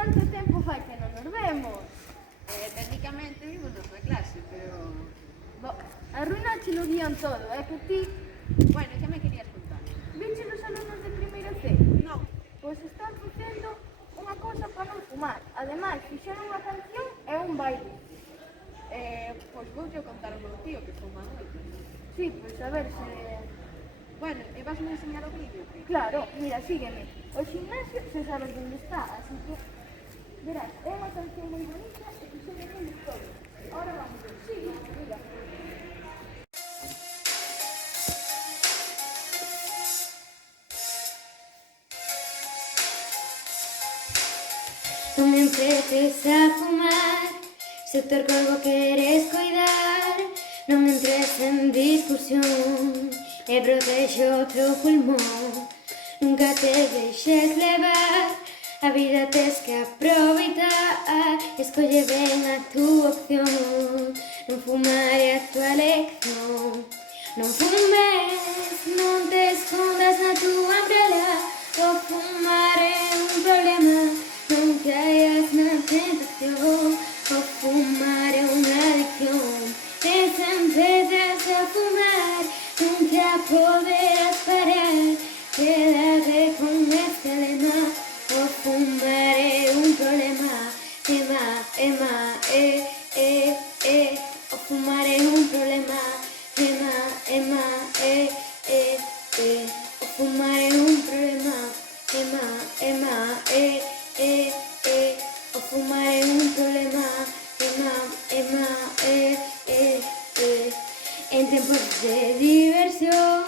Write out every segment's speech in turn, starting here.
canto tempo fai que non nos vemos? Técnicamente vimos na clase, pero... Bo, arruinache o guión todo, é que ti Bueno, que me querías contar? viche os alumnos de primeiro C. Non. Pois están facendo unha cousa para non fumar. Ademais, fixeron unha canción e un baile. Pois voulle contar ao meu tío que fuma moito. Sí, pois a ver se... Bueno, e vas me enseñar o vídeo? Claro, mira, sígueme. O gimnasio se sabes onde está, así que... Verás, é unha canción moi bonita e fixeron eles todo. Ahora vamos ver, sígueme, mira. Non me empeces a fumar, se te corvo queres coidar. Non me entres en discusión e protexo o teu pulmón. Nunca te deixes levar, a vida tes que aproveitar. Escolle ben a túa opción, non fumar é a túa elección. Non fumes, non te escondas na túa umbrella. O fumar é un problema, non caias na tentación. O fumar é unha adicción, e se empezas a fumar nunca poderás parar. Quédate con este lema, o fumar é un problema. O fumar é un problema. O fumar é un problema. O fumar é un problema. En tempos de diversión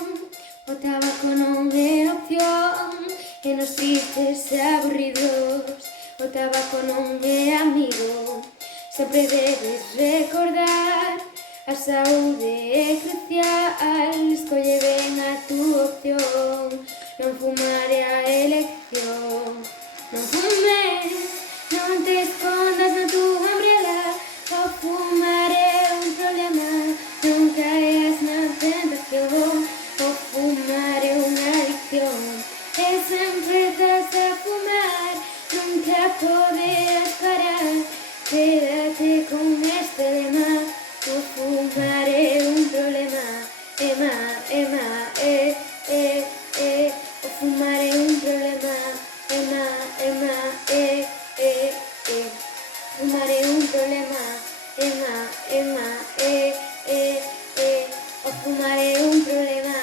o tabaco non é opción. E nos tristes e aburridos o tabaco non é amigo. Sempre debes recordar, a saúde é crucial. Escolle ben a túa opción, non fumar é a elección. Non fumes, non te escondas na túa umbrella. O fumar é un problema, non caias na tentación. O fumar é unha adicción, e se empezas a fumar nunca poderás parar. Quédate con este lema, o fumar é un problema. O fumar é un problema. Fumar é un problema. O fumar é un problema.